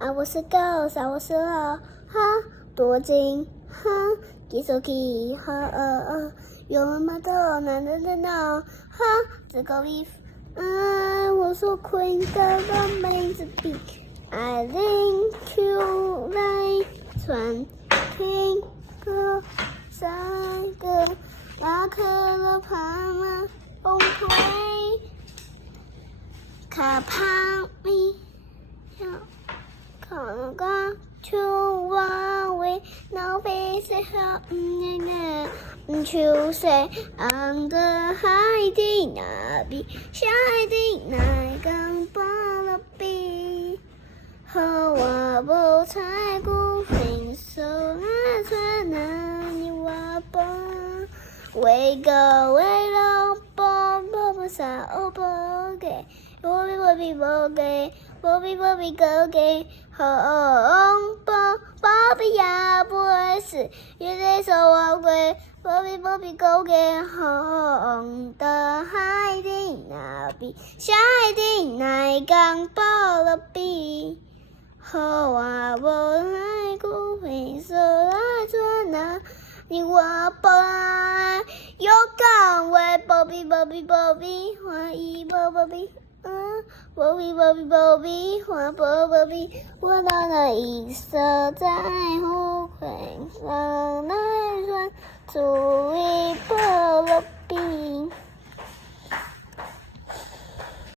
I was a ghost, I was a law，哈，躲进哈，给手机哈，有妈妈的男的哈，这个衣服，我说 Queen 的名字比 I think you like 传听歌三个拉克了帕马崩溃，卡帕米要。可能刚出我为脑被谁好就谁昂的海底那比下海底那刚爆了比和我不太孤平手拿穿那你我不为个为了不撒欧不给我比go给红包比也不会死，也得手我归波比go给红的海底那比下海底那刚爆了比和我不太孤平手拿穿那你我不有岗位波比怀疑波比波比花波比我到了一色在乎会上那串足以波了比